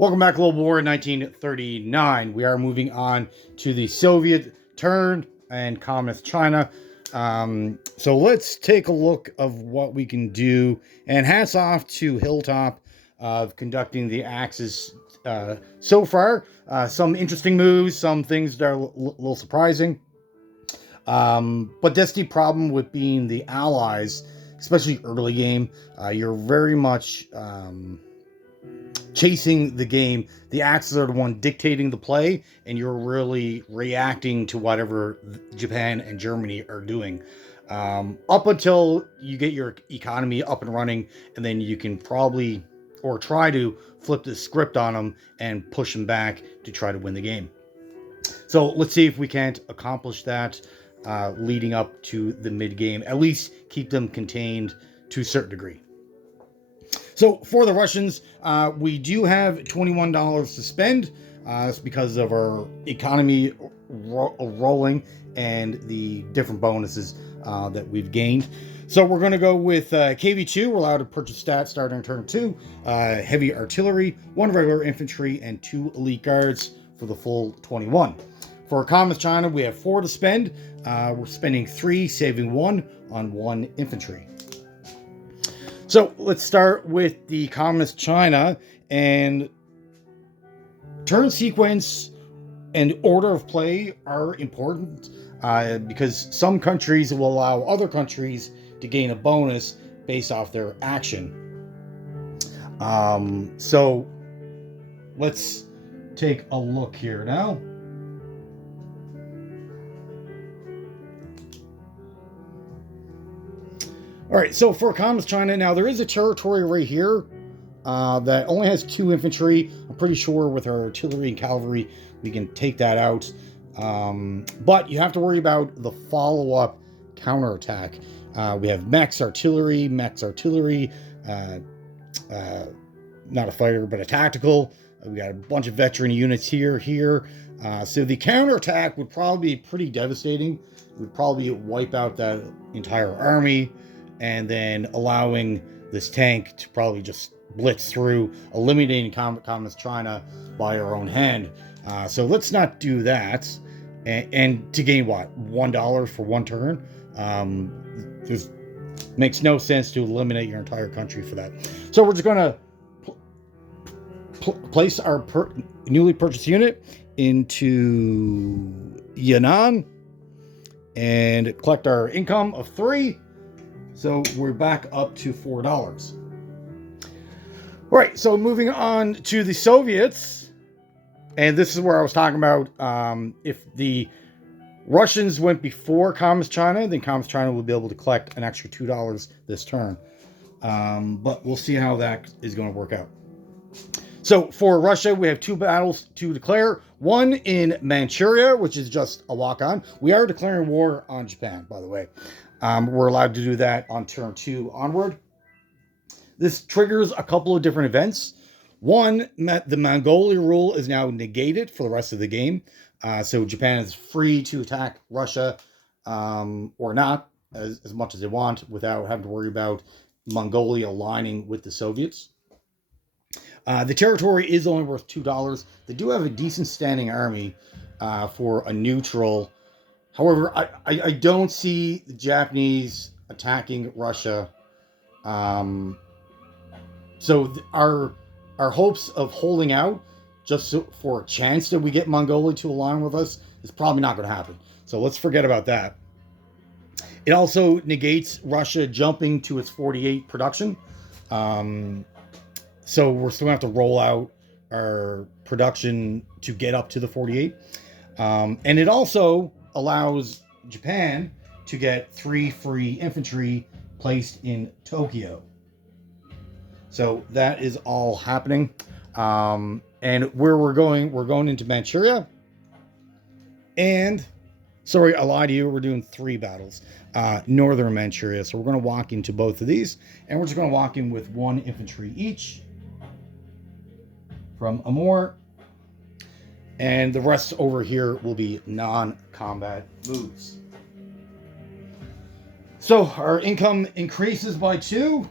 Welcome back, Global War in 1939. We are moving on to the Soviet turn and Communist China. So let's take a look of what we can do. And hats off to Hilltop of conducting the Axis so far. Some interesting moves, some things that are a little surprising. But that's the problem with being the Allies, especially early game. You're very much chasing the game. The Axis are the one dictating the play, and you're really reacting to whatever Japan and Germany are doing. Up until you get your economy up and running, and then you can probably or try to flip the script on them and push them back to try to win the game. So let's see if we can't accomplish that leading up to the mid game. At least keep them contained to a certain degree. So for the Russians, we do have $21 to spend. That's because of our economy rolling and the different bonuses that we've gained. So we're going to go with KV2. We're allowed to purchase stats starting turn 2. Heavy artillery, 1 regular infantry, and 2 elite guards for the full 21. For Communist China, we have 4 to spend. We're spending 3, saving 1 on 1 infantry. So let's start with the Communist China, and turn sequence and order of play are important because some countries will allow other countries to gain a bonus based off their action. So let's take a look here now. All right, so for Communist China, now there is a territory right here that only has 2 infantry. I'm pretty sure with our artillery and cavalry, we can take that out. But you have to worry about the follow-up counterattack. We have mechs artillery, not a fighter, but a tactical. We got a bunch of veteran units here. So the counterattack would probably be pretty devastating. It would probably wipe out that entire army, and then allowing this tank to probably just blitz through, eliminating Communist China by our own hand. So let's not do that. And to gain what? $1 for 1 turn? There's makes no sense to eliminate your entire country for that. So we're just going to place our newly purchased unit into Yan'an and collect our income of 3. So we're back up to $4. All right, so moving on to the Soviets. And this is where I was talking about if the Russians went before Communist China, then Communist China would be able to collect an extra $2 this turn. But we'll see how that is going to work out. So for Russia, we have 2 battles to declare. One in Manchuria, which is just a walk-on. We are declaring war on Japan, by the way. We're allowed to do that on turn 2 onward. This triggers a couple of different events. One, the Mongolia rule is now negated for the rest of the game. So Japan is free to attack Russia or not as much as they want without having to worry about Mongolia aligning with the Soviets. The territory is only worth $2. They do have a decent standing army for a neutral. However, I don't see the Japanese attacking Russia. So our hopes of holding out just for a chance that we get Mongolia to align with us is probably not going to happen. So let's forget about that. It also negates Russia jumping to its 48 production. So we're still going to have to roll out our production to get up to the 48. And it also allows Japan to get 3 free infantry placed in Tokyo. So that is all happening. And where we're going into Manchuria. And, sorry, I lied to you. We're doing 3 battles. Northern Manchuria. So we're going to walk into both of these. And we're just going to walk in with 1 infantry each from Amur. And the rest over here will be non-combat moves. So our income increases by 2.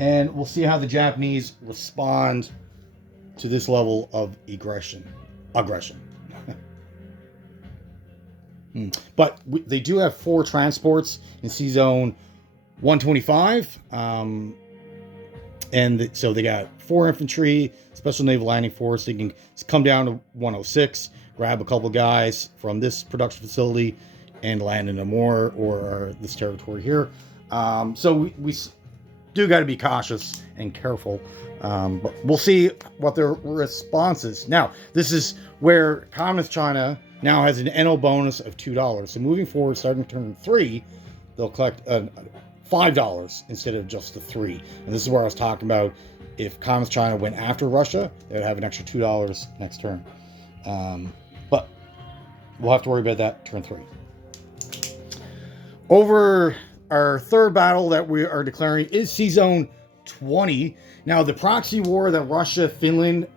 And we'll see how the Japanese respond to this level of aggression. But they do have 4 transports in C Zone 125. And so they got 4 infantry, Special Naval Landing Force. They can come down to 106, grab a couple guys from this production facility, and land in Namor or this territory here. So we do got to be cautious and careful. But we'll see what their response is. Now, this is where Communist China now has an NO bonus of $2. So moving forward, starting turn 3, they'll collect $5 instead of just the 3. And this is where I was talking about if Communist China went after Russia, they would have an extra $2 next turn. But we'll have to worry about that turn 3. Over our third battle that we are declaring is C Zone 20. Now, the proxy war that Russia, Finland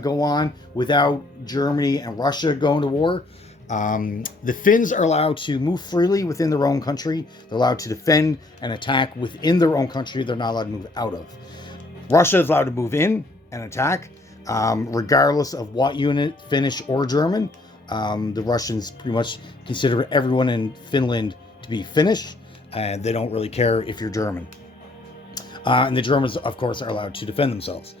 go on without Germany and Russia going to war, the Finns are allowed to move freely within their own country. They're allowed to defend and attack within their own country. They're not allowed to move out of. Russia is allowed to move in and attack, regardless of what unit, Finnish or German. The Russians pretty much consider everyone in Finland to be Finnish, and they don't really care if you're German. And the Germans, of course, are allowed to defend themselves.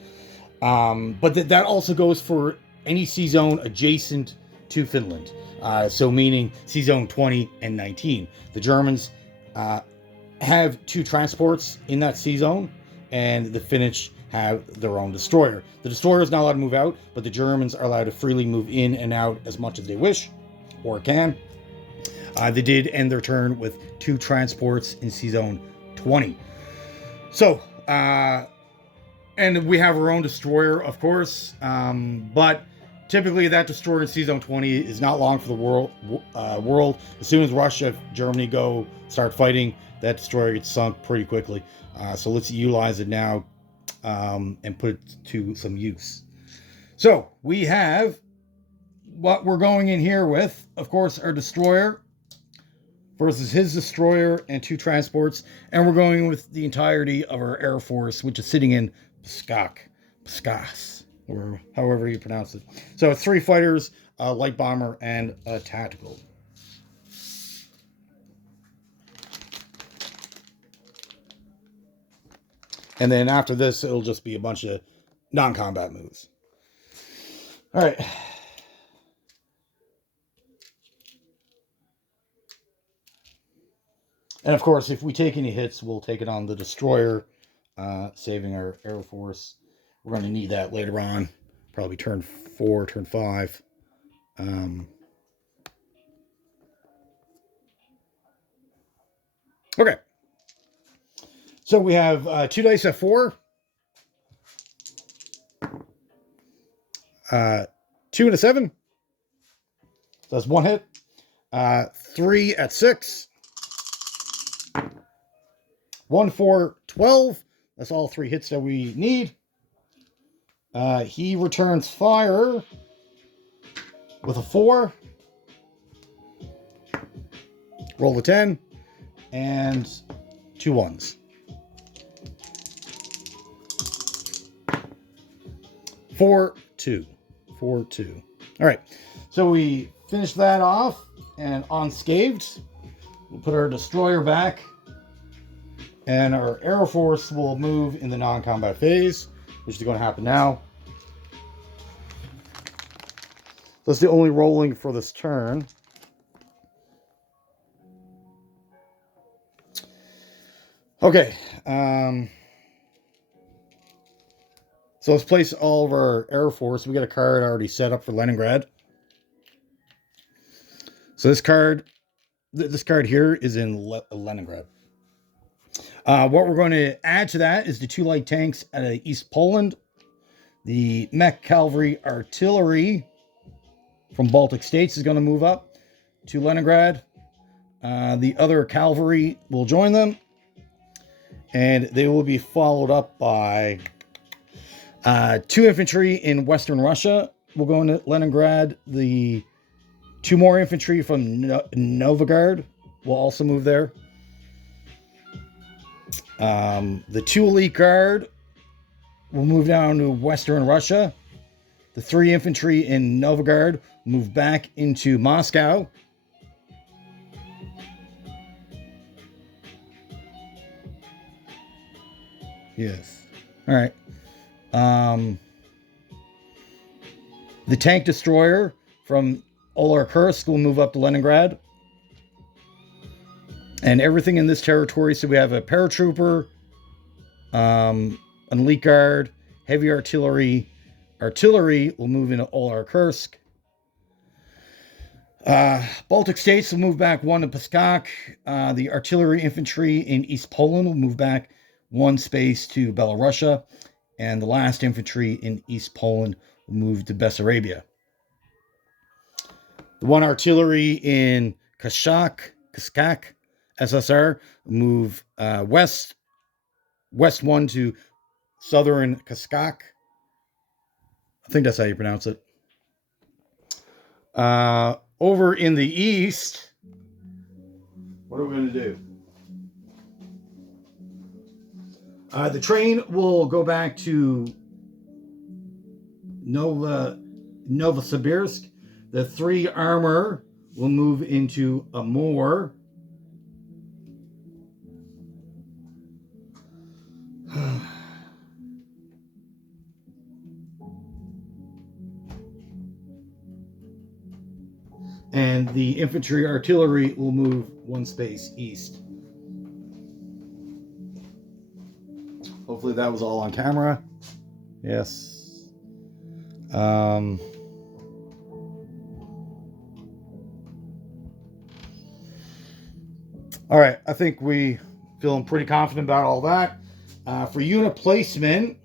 But that also goes for any C zone adjacent to Finland. So meaning C zone 20 and 19. The Germans have 2 transports in that C zone, and the Finnish have their own destroyer. The destroyer is not allowed to move out, but the Germans are allowed to freely move in and out as much as they wish or can. They did end their turn with 2 transports in C zone 20. So, and we have our own destroyer, of course, but typically that destroyer in C Zone 20 is not long for the world. As soon as Russia, Germany start fighting, that destroyer gets sunk pretty quickly. So let's utilize it now and put it to some use. So we have what we're going in here with, of course, our destroyer versus his destroyer and 2 transports, and we're going with the entirety of our Air Force, which is sitting in Paskas, or however you pronounce it. So it's 3 fighters, a light bomber, and a tactical. And then after this, it'll just be a bunch of non-combat moves. All right. And of course, if we take any hits, we'll take it on the destroyer, saving our Air Force. We're going to need that later on, probably turn 4, turn 5. Okay. So we have 2 dice at 4. 2 and a 7. So that's 1 hit. 3 at 6. 1, 4, 12. That's all 3 hits that we need. He returns fire with a 4. Roll a 10. And 2 1s. 4, 2. 4, 2. All right. So we finish that off. And unscathed, we'll put our destroyer back. And our Air Force will move in the non-combat phase, which is going to happen now. That's the only rolling for this turn. Okay. So let's place all of our Air Force. We got a card already set up for Leningrad. So this card here is in Leningrad. What we're going to add to that is the 2 light tanks out of East Poland, the mech cavalry artillery from Baltic states is going to move up to Leningrad. The other cavalry will join them, and they will be followed up by 2 infantry in Western Russia will go into Leningrad. The 2 more infantry from Novgorod will also move there. The 2 elite guard will move down to Western Russia. The 3 infantry in Novgorod move back into Moscow. Yes. All right. The tank destroyer from Olar-Kursk will move up to Leningrad. And everything in this territory, so we have a paratrooper, an elite guard, heavy artillery. Artillery will move into Olar-Kursk. Baltic states will move back 1 to Pskak. The artillery infantry in East Poland will move back 1 space to Belarusia. And the last infantry in East Poland will move to Bessarabia. The 1 artillery in Kashak, SSR, will move west 1 to southern Kashak. I think that's how you pronounce it. Over in the east, what are we going to do? The train will go back to Novosibirsk. The 3 armor will move into Amur. And the infantry artillery will move 1 space east. Hopefully that was all on camera. Yes. All right, I think we feeling pretty confident about all that. For unit placement,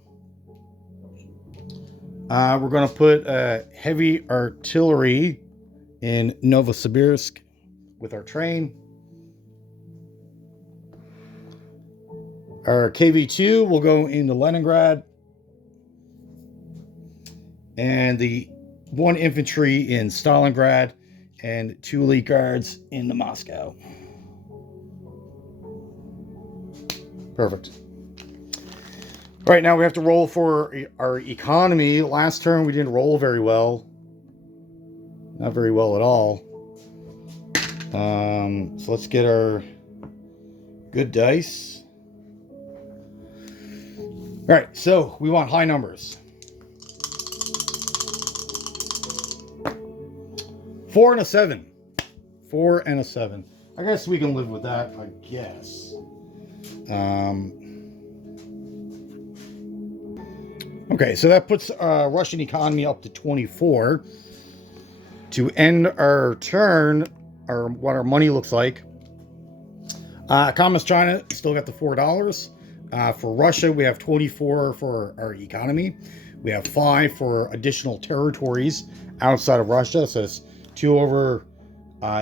we're going to put heavy artillery in Novosibirsk with our train. Our KV-2 will go into Leningrad. And the 1 infantry in Stalingrad and 2 elite guards in the Moscow. Perfect. All right, now we have to roll for our economy. Last turn we didn't roll very well. Not very well at all. So let's get our good dice. All right, so we want high numbers. 4 and a 7. 4 and a 7. I guess we can live with that, I guess. Okay, so that puts Russian economy up to 24. To end our turn, or what our money looks like, Communist China still got the $4. For Russia, we have 24 for our economy. We have 5 for additional territories outside of Russia. So it's 2 over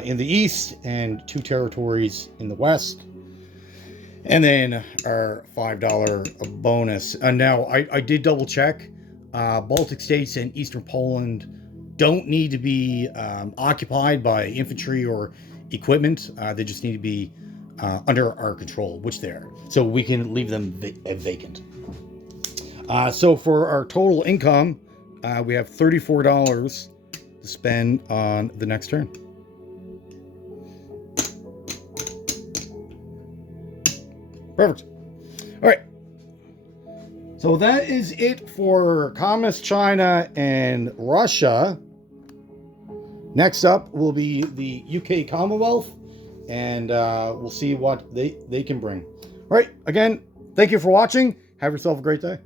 in the east and 2 territories in the west. And then our $5 bonus. And now I did double check. Baltic states and Eastern Poland don't need to be occupied by infantry or equipment. They just need to be under our control, which they are. So we can leave them vacant. So for our total income, we have $34 to spend on the next turn. Perfect. All right. So that is it for Communist China and Russia. Next up will be the UK Commonwealth, and we'll see what they can bring. All right. Again, thank you for watching. Have yourself a great day.